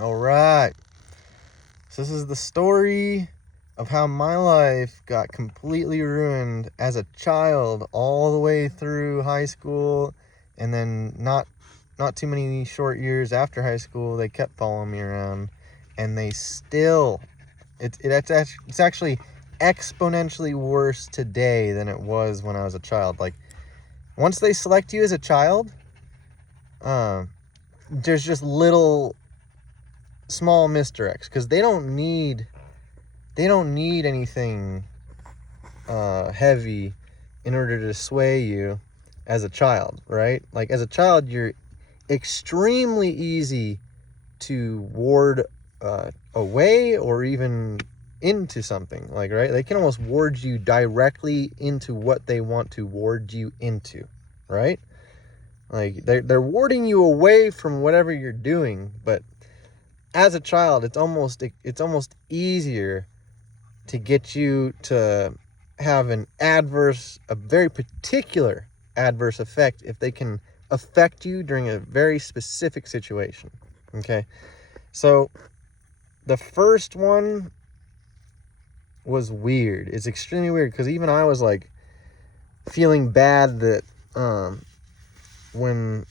All right. So this is the story of how my life got completely ruined as a child all the way through high school, and then not too many short years after high school they kept following me around, and they still it's actually exponentially worse today than it was when I was a child. Like, once they select you as a child, there's just little small misdirects because they don't need anything heavy in order to sway you as a child, right? Like, as a child, you're extremely easy to ward away or even into something, like, right? They can almost ward you directly into what they want to ward you into, right? Like, they're warding you away from whatever you're doing, but as a child, it's almost easier to get you to have a very particular adverse effect if they can affect you during a very specific situation. Okay, so the first one was weird. It's extremely weird because even I was like feeling bad that when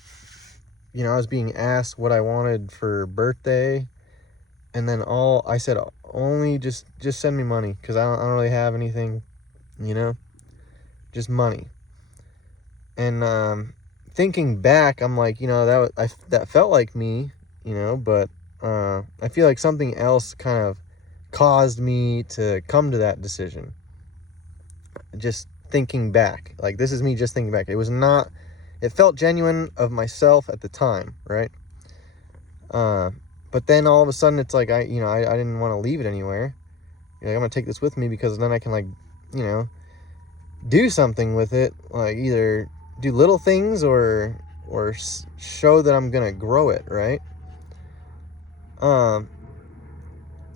I was being asked what I wanted for birthday, and then I said, only just send me money because I don't really have anything, just money. And thinking back, I'm like, that felt like me, but I feel like something else kind of caused me to come to that decision. Just thinking back, like, this is me just thinking back. It felt genuine of myself at the time, right? But then all of a sudden it's like I didn't want to leave it anywhere. I'm gonna take this with me because then I can, like, do something with it, like either do little things or show that I'm gonna grow it, right?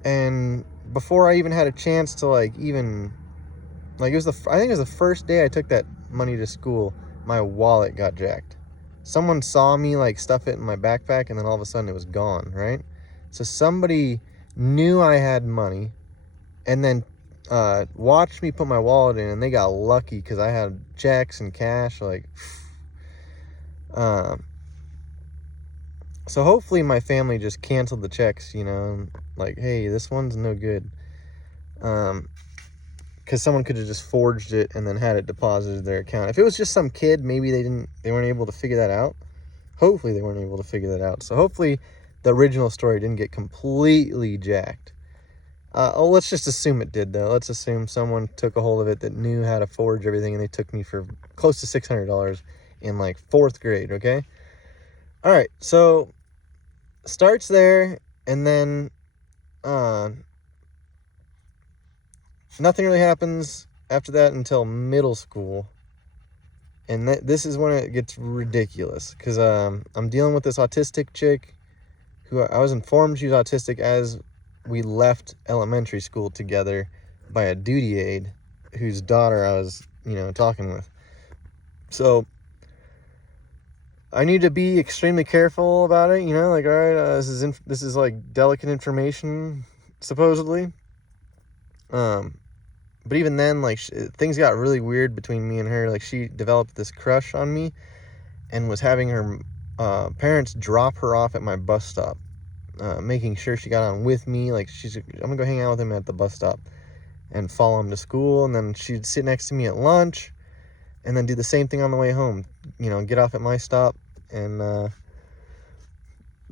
And before I even had a chance to, like, even, like, I think it was the first day I took that money to school, my wallet got jacked. Someone saw me, like, stuff it in my backpack, and then all of a sudden it was gone, right? So somebody knew I had money, and then watched me put my wallet in, and they got lucky because I had checks and cash, like. So hopefully my family just canceled the checks, like, hey, this one's no good. Because someone could have just forged it and then had it deposited their account. If it was just some kid, maybe they weren't able to figure that out. Hopefully they weren't able to figure that out. So hopefully the original story didn't get completely jacked. Let's just assume it did, though. Let's assume someone took a hold of it that knew how to forge everything, and they took me for close to $600 in, like, 4th grade, okay? All right, so starts there, and then nothing really happens after that until middle school. And this is when it gets ridiculous, because I'm dealing with this autistic chick who I was informed she was autistic as we left elementary school together by a duty aide whose daughter I was, talking with. So I need to be extremely careful about it, like, all right, this is like delicate information, supposedly. But even then, like, things got really weird between me and her. Like, she developed this crush on me and was having her parents drop her off at my bus stop, making sure she got on with me. Like, I'm gonna go hang out with him at the bus stop and follow him to school, and then she'd sit next to me at lunch and then do the same thing on the way home, get off at my stop, and the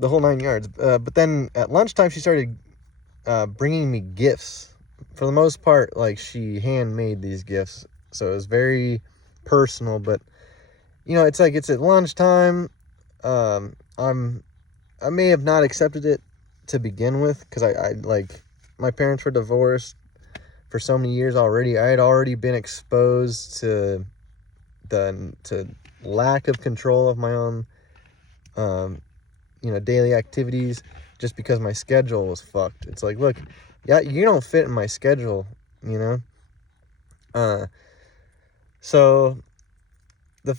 whole 9 yards. But then at lunchtime she started bringing me gifts. For the most part, like, she handmade these gifts, so it was very personal. But it's like, it's at lunchtime. I may have not accepted it to begin with because I like, my parents were divorced for so many years already. I had already been exposed to lack of control of my own daily activities, just because my schedule was fucked. It's like, look, yeah, you don't fit in my schedule, so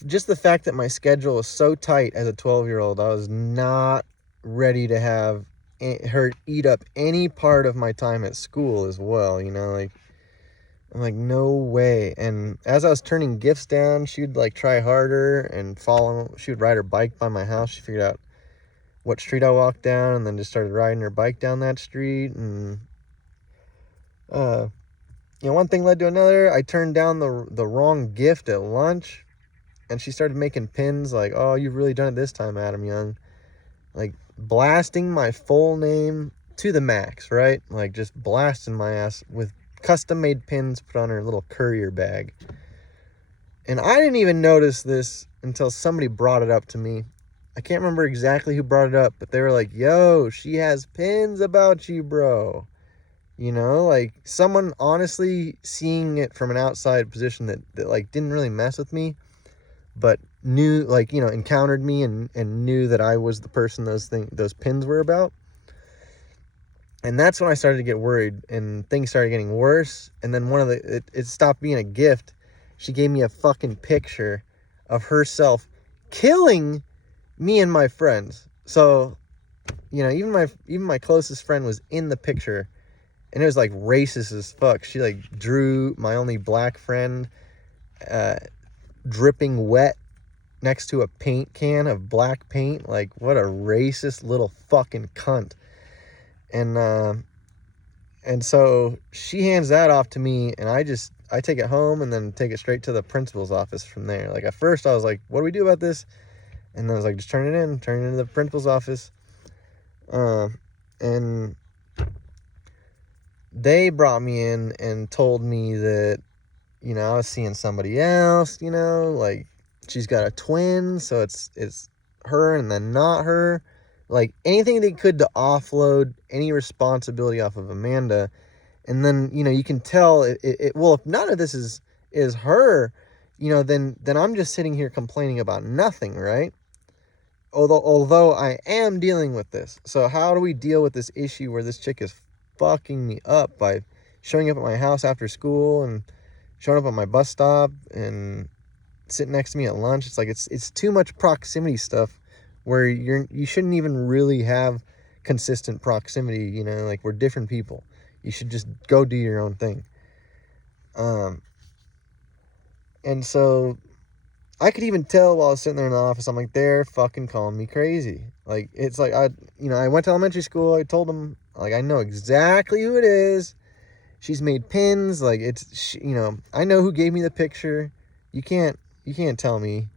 just the fact that my schedule was so tight as a 12-year-old, I was not ready to have her eat up any part of my time at school as well, you know, like, I'm like, no way. And as I was turning gifts down, she'd like try harder and follow. She would ride her bike by my house. She figured out what street I walked down and then just started riding her bike down that street. And, one thing led to another. I turned down the wrong gift at lunch and she started making pins like, oh, you've really done it this time, Adam Young. Like blasting my full name to the max, right? Like just blasting my ass with custom made pins put on her little courier bag. And I didn't even notice this until somebody brought it up to me. I can't remember exactly who brought it up, but they were like, yo, she has pins about you, bro. You know, like someone honestly seeing it from an outside position that like didn't really mess with me, but knew, like, you know, encountered me and knew that I was the person those pins were about. And that's when I started to get worried and things started getting worse. And then it stopped being a gift. She gave me a fucking picture of herself killing me and my friends. So, you know, even my closest friend was in the picture, and it was like racist as fuck. She like drew my only black friend dripping wet next to a paint can of black paint. Like, what a racist little fucking cunt. And so she hands that off to me, and I take it home and then take it straight to the principal's office from there. Like, at first I was like, what do we do about this? And then I was like, just turn it into the principal's office. And they brought me in and told me that, you know, I was seeing somebody else, you know, like she's got a twin, so it's her and then not her. Like anything they could to offload any responsibility off of Amanda. And then, you know, you can tell well, if none of this is her, you know, then I'm just sitting here complaining about nothing, right? Although I am dealing with this. So how do we deal with this issue where this chick is fucking me up by showing up at my house after school and showing up at my bus stop and sitting next to me at lunch? It's like it's too much proximity stuff where you shouldn't even really have consistent proximity, you know, like we're different people. You should just go do your own thing. And so I could even tell while I was sitting there in the office, I'm like, they're fucking calling me crazy. Like, it's like, I went to elementary school. I told them, like, I know exactly who it is. She's made pins. Like, I know who gave me the picture. You can't tell me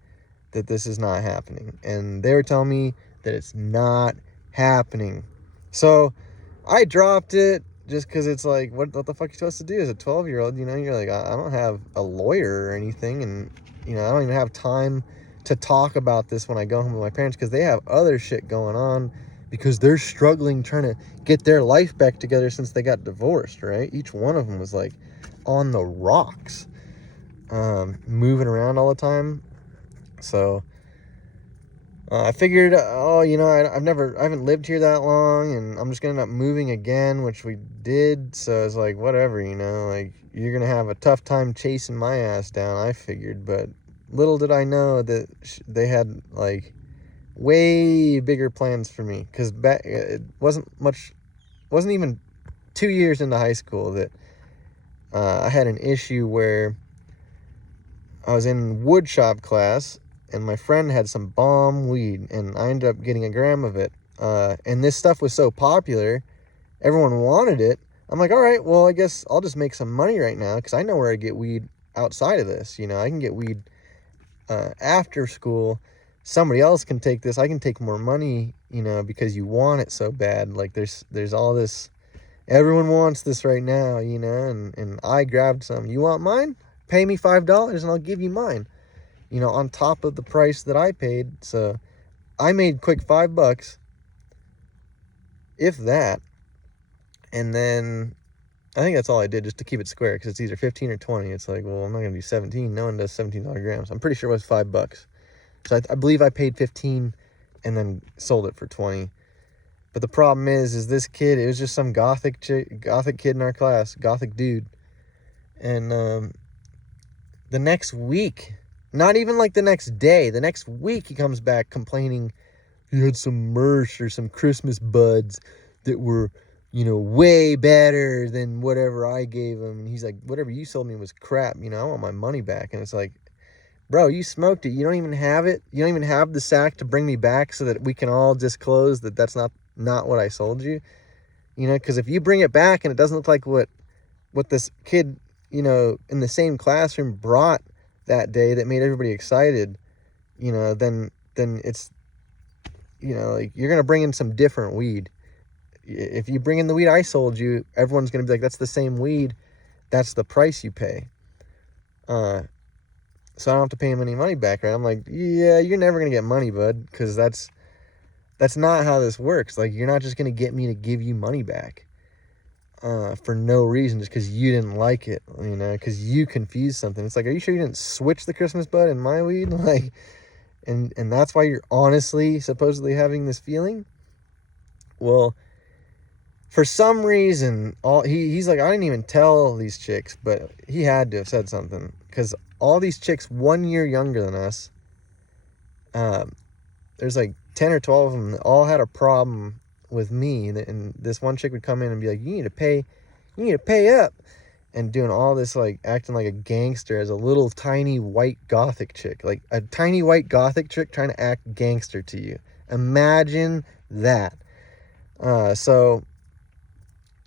that this is not happening. And they were telling me that it's not happening. So I dropped it just because it's like, what the fuck are you supposed to do as a 12-year-old? You know, you're like, I don't have a lawyer or anything. And, you know, I don't even have time to talk about this when I go home with my parents because they have other shit going on because they're struggling trying to get their life back together since they got divorced, right? Each one of them was like on the rocks, moving around all the time. So I figured, I haven't lived here that long, and I'm just gonna end up moving again, which we did. So it's like, whatever, you know, like you're gonna have a tough time chasing my ass down, I figured. But little did I know that they had like way bigger plans for me, because it wasn't even 2 years into high school that I had an issue where I was in wood shop class, and my friend had some bomb weed, and I ended up getting a gram of it. And this stuff was so popular, everyone wanted it. I'm like, all right, well, I guess I'll just make some money right now, because I know where I get weed outside of this. You know, I can get weed after school. Somebody else can take this. I can take more money, you know, because you want it so bad. Like, there's all this, everyone wants this right now, you know, and I grabbed some. You want mine? Pay me $5 and I'll give you mine. You know, on top of the price that I paid. So I made quick $5, if that. And then I think that's all I did, just to keep it square, because it's either 15 or 20. It's like, well, I'm not gonna do 17. No one does $17 grams. I'm pretty sure it was $5. So I believe I paid 15 and then sold it for 20. But the problem is this kid, it was just some gothic kid in our class, gothic dude. And the next week, not even like the next day, the next week he comes back complaining he had some merch or some Christmas buds that were, you know, way better than whatever I gave him. And he's like, whatever you sold me was crap. You know, I want my money back. And it's like, bro, you smoked it. You don't even have it. You don't even have the sack to bring me back so that we can all disclose that that's not what I sold you. You know, because if you bring it back and it doesn't look like what this kid, you know, in the same classroom brought that day that made everybody excited, you know, then it's, you know, like, you're going to bring in some different weed. If you bring in the weed I sold you, everyone's going to be like, that's the same weed. That's the price you pay. So I don't have to pay him any money back, right? I'm like, yeah, you're never going to get money, bud, because that's not how this works. Like, you're not just going to get me to give you money back for no reason, just because you didn't like it, you know, because you confused something. It's like, are you sure you didn't switch the Christmas bud in my weed? Like, and that's why you're honestly, supposedly having this feeling? Well, for some reason, he's like, I didn't even tell these chicks, but he had to have said something, because all these chicks 1 year younger than us, there's like 10 or 12 of them that all had a problem with me. And this one chick would come in and be like, you need to pay up, and doing all this, like, acting like a gangster as a little tiny white gothic chick, like a tiny white gothic chick trying to act gangster to you. Imagine that. So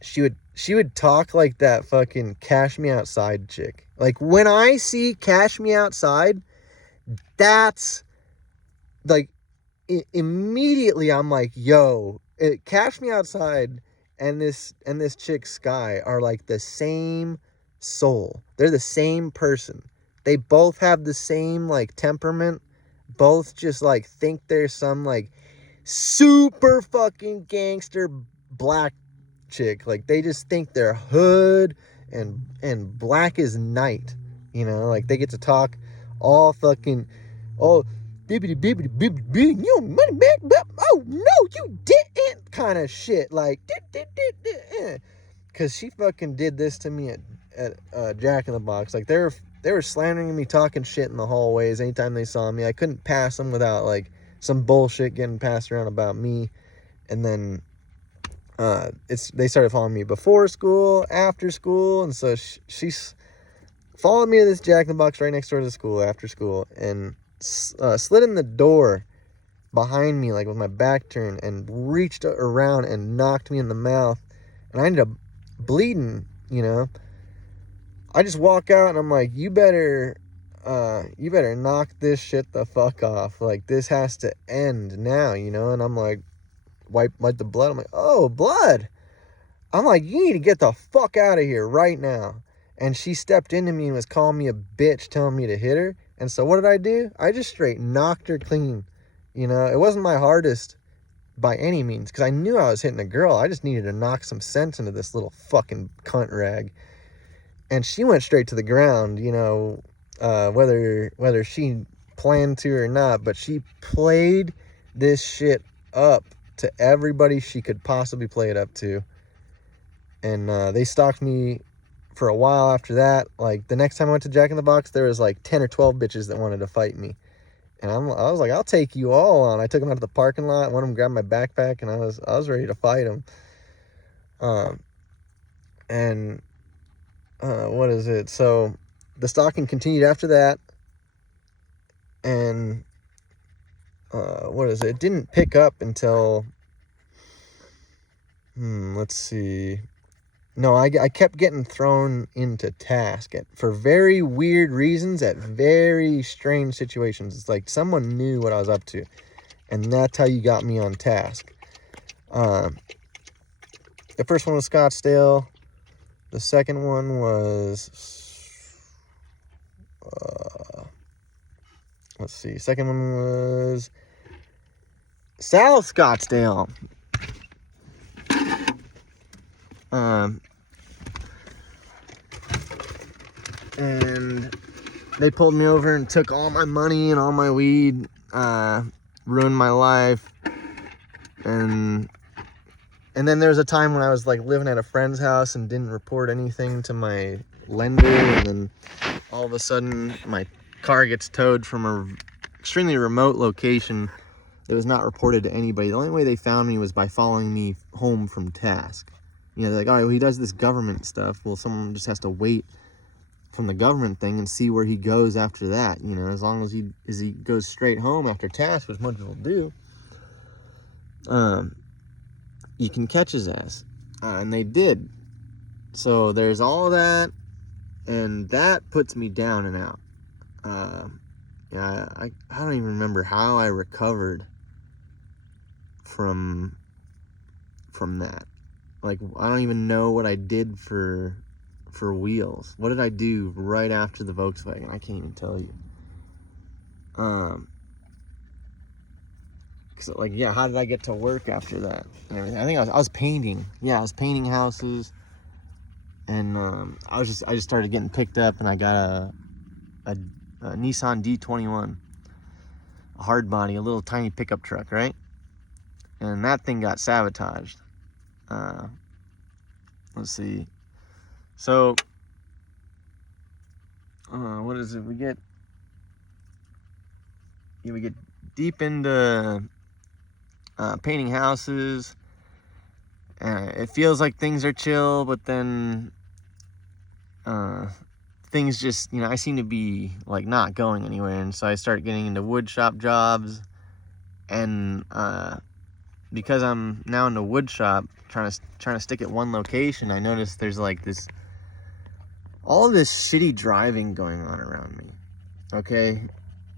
she would talk like that fucking Cash Me Outside chick. Like, when I see Cash Me Outside, that's like, immediately I'm like, yo, Cash Me Outside and this chick Sky are like the same soul. They're the same person. They both have the same, like, temperament. Both just, like, think they're some, like, super fucking gangster black chick. Like, they just think they're hood and black as night. You know, like, they get to talk all fucking, oh, bibbity bibbity bibbity bibbity, you money back, oh no you didn't, kind of shit. Like, because she fucking did this to me at Jack in the Box. Like, they were slandering me, talking shit in the hallways anytime they saw me. I couldn't pass them without, like, some bullshit getting passed around about me. And then they started following me before school, after school, and so she's followed me to this Jack in the Box right next door to the school after school, and slid in the door behind me, like, with my back turned, and reached around and knocked me in the mouth, and I ended up bleeding. You know, I just walk out and I'm like, you better knock this shit the fuck off. Like, this has to end now, you know. And I'm like, wipe the blood. I'm like, oh, blood. I'm like, you need to get the fuck out of here right now. And she stepped into me and was calling me a bitch, telling me to hit her. And so what did I do? I just straight knocked her clean. You know, it wasn't my hardest by any means, because I knew I was hitting a girl. I just needed to knock some sense into this little fucking cunt rag. And she went straight to the ground, you know, whether she planned to or not. But she played this shit up to everybody she could possibly play it up to. And they stalked me for a while after that. Like, the next time I went to Jack in the Box, there was like 10 or 12 bitches that wanted to fight me. And I was like, I'll take you all on. I took them out to the parking lot. One of them grabbed my backpack, and I was ready to fight them. What is it? So the stalking continued after that. And what is it? It didn't pick up until, let's see. No, I kept getting thrown into task for very weird reasons at very strange situations. It's like someone knew what I was up to, and that's how you got me on task. The first one was Scottsdale. The second one was, let's see. Second one was South Scottsdale. And they pulled me over and took all my money and all my weed, ruined my life. And then there was a time when I was, like, living at a friend's house and didn't report anything to my lender, and then all of a sudden my car gets towed from a extremely remote location It was not reported to anybody. The only way they found me was by following me home from task. You know, they're like, all right, well, he does this government stuff. Well, someone just has to wait from the government thing and see where he goes after that. You know, as long as he goes straight home after task, which most people do, you can catch his ass. And they did. So there's all that, and that puts me down and out. Yeah, I don't even remember how I recovered from that. Like, I don't even know what I did for wheels. What did I do right after the Volkswagen? I can't even tell you. So, like, yeah, how did I get to work after that and everything? I think I was painting. Yeah, I was painting houses, and I just started getting picked up, and I got a Nissan D21, a hard body, a little tiny pickup truck, right? And that thing got sabotaged. Let's see. So, what is it? We get deep into painting houses. It feels like things are chill, but then things just, I seem to be like not going anywhere, and so I start getting into wood shop jobs, and because I'm now in the wood shop trying to stick at one location, I noticed there's like all this shitty driving going on around me. Okay,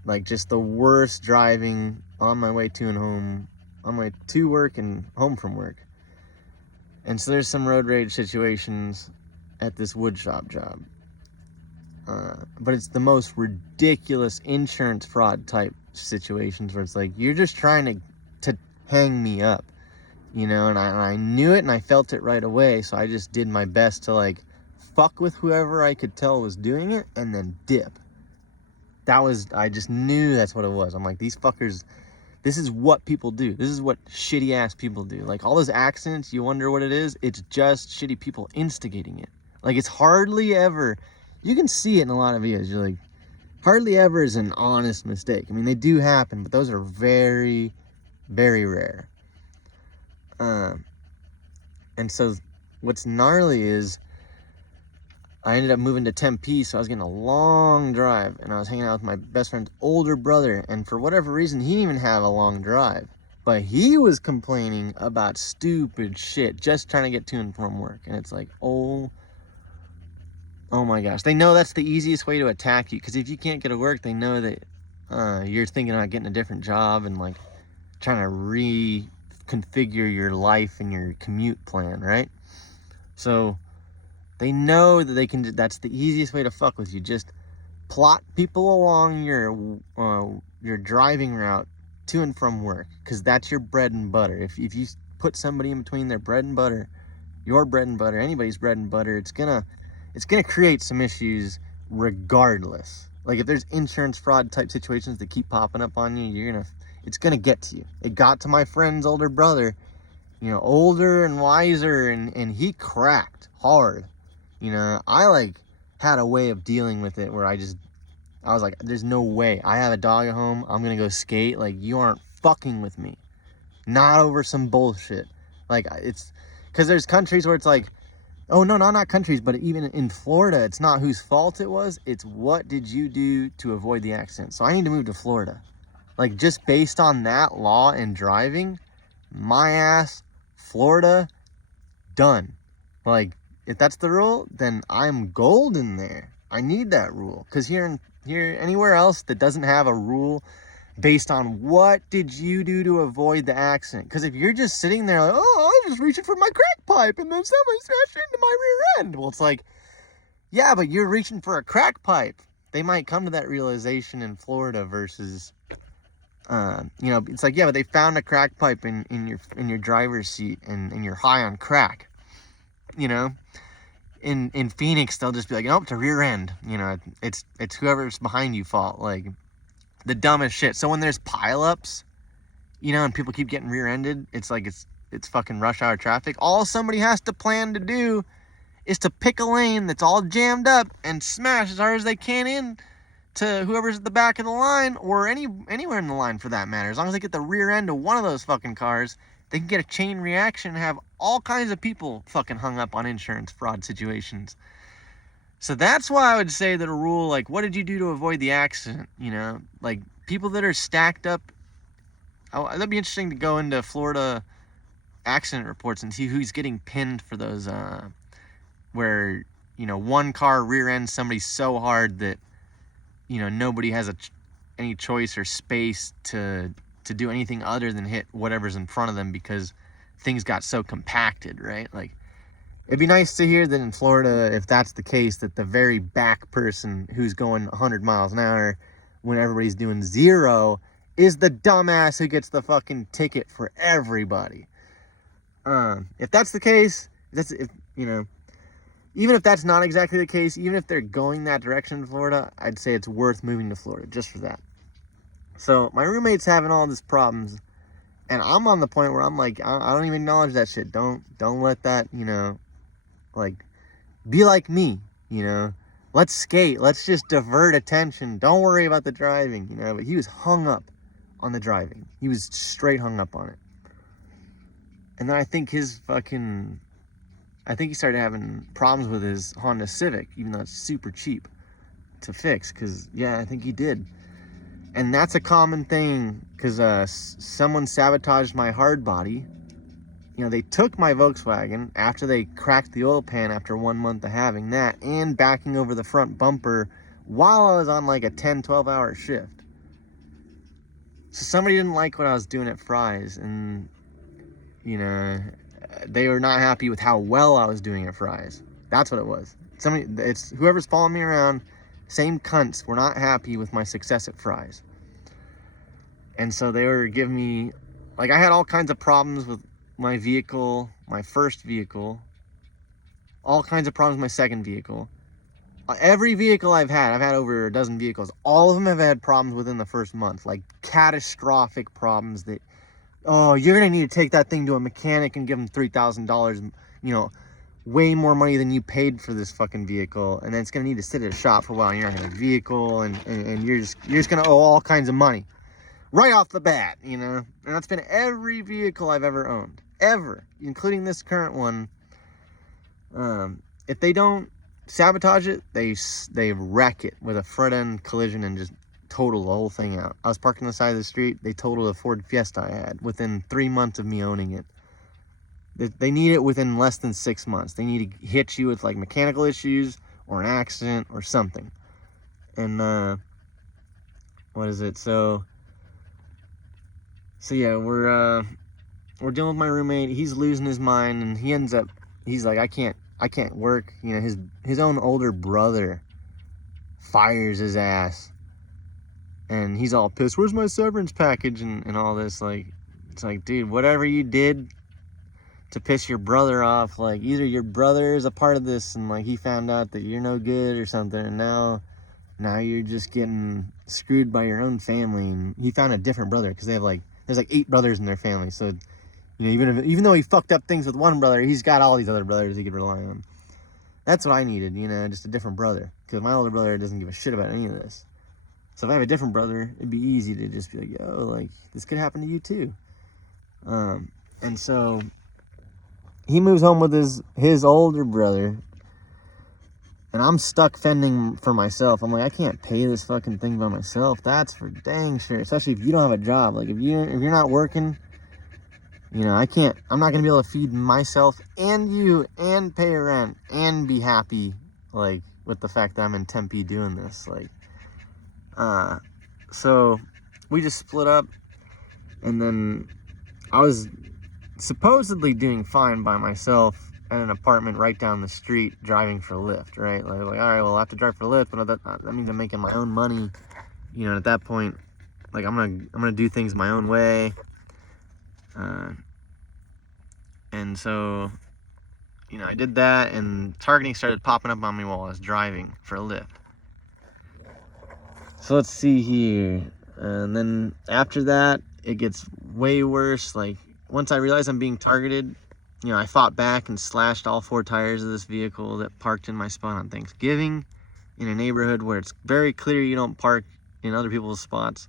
like just the worst driving on my way to and home, on my way to work and home from work. And so there's some road rage situations at this wood shop job. But it's the most ridiculous insurance fraud type situations where it's like, you're just trying to hang me up, and I knew it and I felt it right away. So I just did my best to like fuck with whoever I could tell was doing it and then dip. I just knew that's what it was. I'm like, these fuckers, this is what people do. This is what shitty ass people do. Like all those accidents, you wonder what it is. It's just shitty people instigating it. Like it's hardly ever, you can see it in a lot of videos. You're like, hardly ever is an honest mistake. I mean, they do happen, but those are very, very rare. And so what's gnarly is I ended up moving to Tempe, so I was getting a long drive, and I was hanging out with my best friend's older brother, and for whatever reason, he didn't even have a long drive, but he was complaining about stupid shit, just trying to get to and from work. And it's like, oh my gosh, they know that's the easiest way to attack you, because if you can't get to work, they know that you're thinking about getting a different job and like trying to reconfigure your life and your commute plan, right? So they know that they can. That's the easiest way to fuck with you. Just plot people along your driving route to and from work, because that's your bread and butter. If you put somebody in between their bread and butter, your bread and butter, anybody's bread and butter, it's gonna create some issues regardless. Like if there's insurance fraud type situations that keep popping up on you, it's gonna get to you. It got to my friend's older brother, older and wiser, and he cracked hard. I like had a way of dealing with it where I was like, there's no way. I have a dog at home. I'm going to go skate. Like, you aren't fucking with me. Not over some bullshit. Like, it's because there's countries where it's like, oh, no, not countries, but even in Florida, it's not whose fault it was. It's what did you do to avoid the accident. So I need to move to Florida. Like, just based on that law and driving, my ass, Florida, done. Like, if that's the rule, then I'm golden there. I need that rule. Because here, anywhere else that doesn't have a rule based on what did you do to avoid the accident. Because if you're just sitting there like, oh, I was just reaching for my crack pipe and then someone smashed into my rear end. Well, it's like, yeah, but you're reaching for a crack pipe. They might come to that realization in Florida versus, it's like, yeah, but they found a crack pipe in your driver's seat and you're high on crack. In Phoenix, they'll just be like, nope, it's a rear end. It's whoever's behind you fault. Like, the dumbest shit. So when there's pileups, and people keep getting rear-ended, it's like it's fucking rush hour traffic. All somebody has to plan to do is to pick a lane that's all jammed up and smash as hard as they can in to whoever's at the back of the line, or anywhere in the line for that matter. As long as they get the rear end of one of those fucking cars, they can get a chain reaction and have all kinds of people fucking hung up on insurance fraud situations. So that's why I would say that a rule, like, what did you do to avoid the accident? You know, like, people that are stacked up. That'd be interesting to go into Florida accident reports and see who's getting pinned for those, where, you know, one car rear ends somebody so hard that, you know, nobody has any choice or space to do anything other than hit whatever's in front of them because things got so compacted, right? Like, it'd be nice to hear that in Florida, if that's the case, that the very back person who's going 100 miles an hour when everybody's doing 0 is the dumbass who gets the fucking ticket for everybody. If that's the case, you know, even if that's not exactly the case, even if they're going that direction in Florida, I'd say it's worth moving to Florida just for that. So my roommate's having all these problems, and I'm on the point where I'm like, I don't even acknowledge that shit. Don't let that, you know, like, be like me, you know. Let's skate. Let's just divert attention. Don't worry about the driving, you know. But he was hung up on the driving. He was straight hung up on it. And then I think he started having problems with his Honda Civic, even though it's super cheap to fix, because, yeah, I think he did. And that's a common thing, because someone sabotaged my hard body. You know, they took my Volkswagen after they cracked the oil pan after 1 month of having that, and backing over the front bumper while I was on like a 10, 12-hour shift. So somebody didn't like what I was doing at Fry's, and, you know, they were not happy with how well I was doing at Fry's. That's what it was. It's whoever's following me around, same cunts, were not happy with my success at Fry's. And so they were giving me, like, I had all kinds of problems with my vehicle, my first vehicle, all kinds of problems with my second vehicle. Every vehicle I've had over a dozen vehicles, all of them have had problems within the first month, like catastrophic problems that, oh, you're gonna need to take that thing to a mechanic and give them $3,000, you know, way more money than you paid for this fucking vehicle, and then it's gonna need to sit at a shop for a while, and you're not gonna have a vehicle, and you're just gonna owe all kinds of money right off the bat, you know. And that's been every vehicle I've ever owned, ever, including this current one. If they don't sabotage it, they wreck it with a front end collision and just total the whole thing out. I was parked on the side of the street. They totaled a Ford Fiesta I had within 3 months of me owning it. They need it within less than 6 months. They need to hit you with like mechanical issues or an accident or something. And what is it? So yeah, we're dealing with my roommate. He's losing his mind, and he's like, I can't work. You know, his own older brother fires his ass, and he's all pissed. Where's my severance package and all this? Like, it's like, dude, whatever you did to piss your brother off, like, either your brother is a part of this and like he found out that you're no good or something, and now you're just getting screwed by your own family. And he found a different brother, because there's like 8 brothers in their family. So, you know, even though he fucked up things with one brother, he's got all these other brothers he could rely on. That's what I needed, you know, just a different brother, because my older brother doesn't give a shit about any of this. So if I have a different brother, it'd be easy to just be like, yo, like, this could happen to you too. And so he moves home with his older brother, and I'm stuck fending for myself. I'm like, I can't pay this fucking thing by myself. That's for dang sure. Especially if you don't have a job. Like, if you're not working, you know, I'm not gonna be able to feed myself and you and pay rent and be happy, like, with the fact that I'm in Tempe doing this. Like, so we just split up, and then I was supposedly doing fine by myself at an apartment right down the street, driving for Lyft, right? Like, all right, well, I have to drive for Lyft, but that means I'm making my own money. You know, at that point, like, I'm gonna do things my own way. And so, you know, I did that, and targeting started popping up on me while I was driving for Lyft. So let's see here. And then after that, it gets way worse. Like, once I realized I'm being targeted, you know, I fought back and slashed all 4 tires of this vehicle that parked in my spot on Thanksgiving. in a neighborhood where it's very clear you don't park in other people's spots.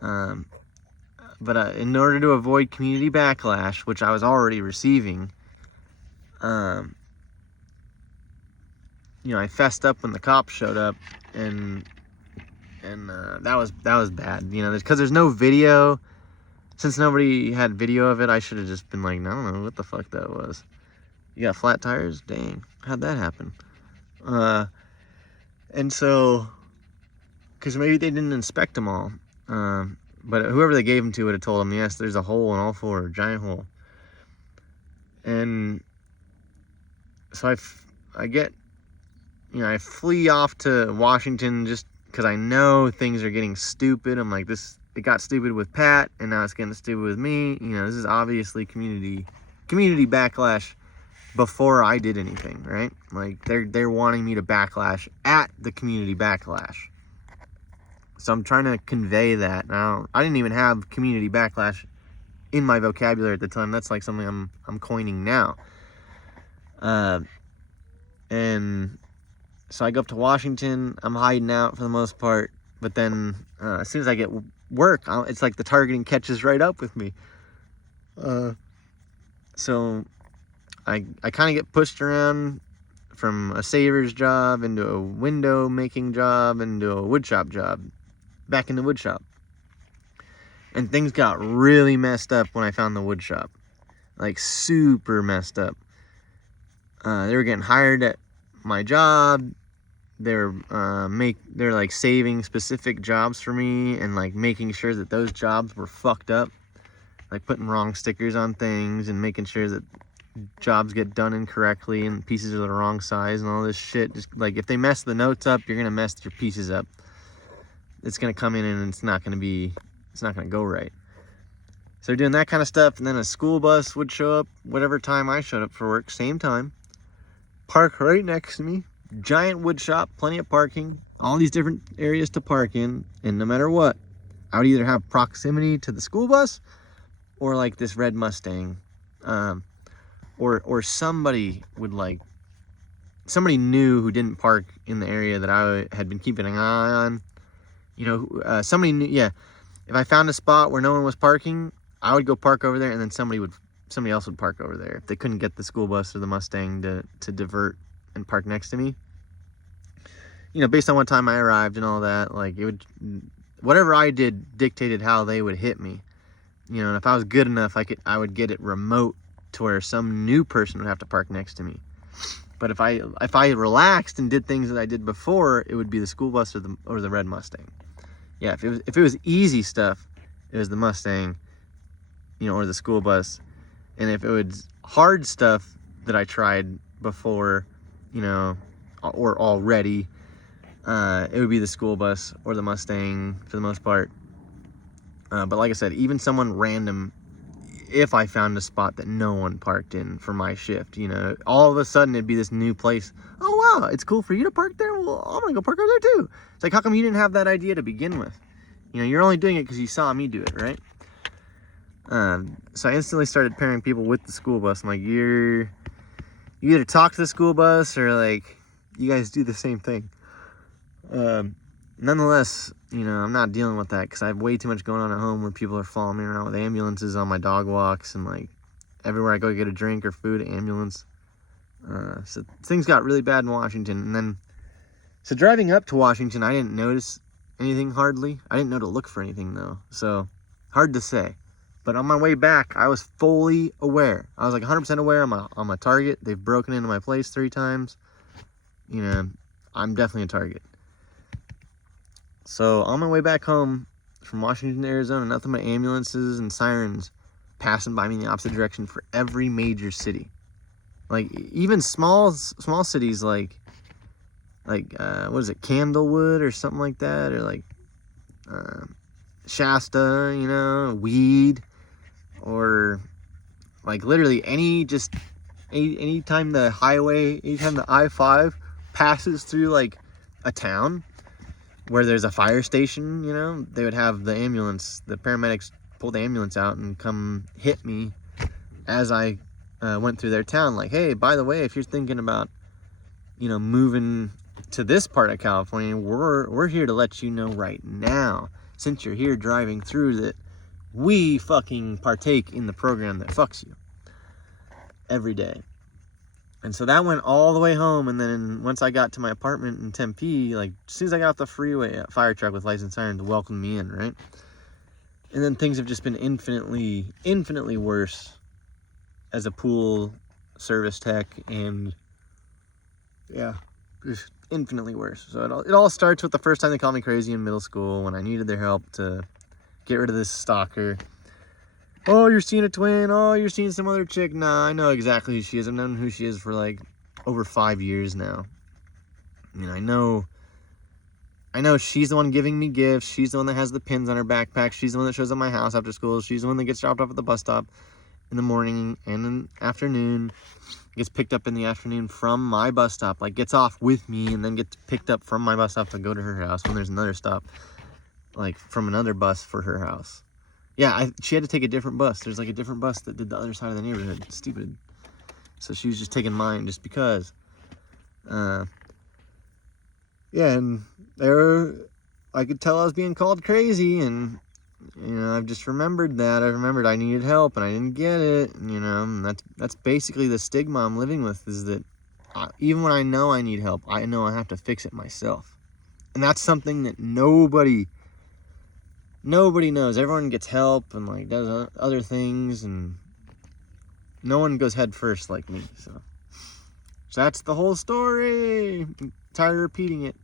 But in order to avoid community backlash, which I was already receiving, I fessed up when the cops showed up, and that was bad. Because there's no video. Since nobody had video of it, I should have just been like, I don't know what the fuck that was. You got flat tires? Dang, how'd that happen? And so, because maybe they didn't inspect them all. But whoever they gave them to would have told them, yes, there's a hole in all four, a giant hole. And so I flee off to Washington just because I know things are getting stupid. I'm like, it got stupid with Pat, and now it's getting stupid with me. This is obviously community backlash before I did anything, right? Like, they're wanting me to backlash at the community backlash. So I'm trying to convey that. Now, I didn't even have community backlash in my vocabulary at the time. That's like something I'm coining now. And so I go up to Washington. I'm hiding out for the most part. But then as soon as I get work, it's like the targeting catches right up with me. So I kind of get pushed around from a saver's job into a window making job into a woodshop job. Back in the woodshop. And things got really messed up when I found the woodshop. Like, super messed up. They were getting hired at my job. They're like saving specific jobs for me and like making sure that those jobs were fucked up. Like putting wrong stickers on things and making sure that jobs get done incorrectly and pieces are the wrong size and all this shit. Just like, if they mess the notes up, you're gonna mess your pieces up. It's gonna come in and it's not gonna go right. So they're doing that kind of stuff, and then a school bus would show up whatever time I showed up for work, same time, park right next to me, giant wood shop, plenty of parking, all these different areas to park in, and no matter what, I would either have proximity to the school bus or like this red Mustang, or somebody new who didn't park in the area that I had been keeping an eye on. Somebody knew, yeah. If I found a spot where no one was parking, I would go park over there, and then somebody else would park over there if they couldn't get the school bus or the Mustang to divert and park next to me. Based on what time I arrived and all that, like, whatever I did dictated how they would hit me. And if I was good enough, I would get it remote to where some new person would have to park next to me. But if I relaxed and did things that I did before, it would be the school bus or the red Mustang. Yeah, if it was easy stuff, it was the Mustang, or the school bus. And if it was hard stuff that I tried before, or already, it would be the school bus or the Mustang for the most part. But like I said, even someone random, if I found a spot that no one parked in for my shift, all of a sudden it'd be this new place. Oh, wow, it's cool for you to park there? Well, I'm gonna go park over there too. It's like, how come you didn't have that idea to begin with? You're only doing it because you saw me do it, right? So I instantly started pairing people with the school bus. I'm like, you either talk to the school bus or like, you guys do the same thing. Nonetheless, I'm not dealing with that because I have way too much going on at home where people are following me around with ambulances on my dog walks, and like everywhere I go get a drink or food, ambulance. So things got really bad in Washington. And then, so driving up to Washington, I didn't notice anything hardly. I didn't know to look for anything though. So hard to say. But on my way back, I was fully aware. I was like 100% aware I'm a target. They've broken into my place 3 times. I'm definitely a target. So on my way back home from Washington to Arizona, nothing but ambulances and sirens passing by me in the opposite direction for every major city. Like even small cities like what is it, Candlewood or something like that, or like Shasta, Weed, or like literally anytime the I-5 passes through like a town where there's a fire station, they would have the paramedics pull the ambulance out and come hit me as I went through their town. Like, hey, by the way, if you're thinking about, moving to this part of California, we're here to let you know right now, since you're here driving through, that we fucking partake in the program that fucks you every day. And so that went all the way home. And then once I got to my apartment in Tempe, like as soon as I got off the freeway, a fire truck with licensed sirens welcomed me in, right? And then things have just been infinitely worse as a pool service tech, and yeah, just infinitely worse. So it all starts with the first time they called me crazy in middle school when I needed their help to get rid of this stalker. Oh, you're seeing a twin. Oh, you're seeing some other chick. Nah, I know exactly who she is. I've known who she is for like over 5 years now. You know, I know she's the one giving me gifts. She's the one that has the pins on her backpack. She's the one that shows up at my house after school. She's the one that gets dropped off at the bus stop in the morning and in the afternoon. Gets picked up in the afternoon from my bus stop. Like gets off with me and then gets picked up from my bus stop to go to her house when there's another stop, like from another bus for her house. Yeah, she had to take a different bus. There's like a different bus that did the other side of the neighborhood. Stupid. So she was just taking mine just because. Yeah, and I could tell I was being called crazy, and I've just remembered that. I remembered I needed help and I didn't get it. And that's basically the stigma I'm living with, is that even when I know I need help, I know I have to fix it myself. And that's something that nobody knows. Everyone gets help and like does other things, and no one goes head first like me. So that's the whole story. I'm tired of repeating it.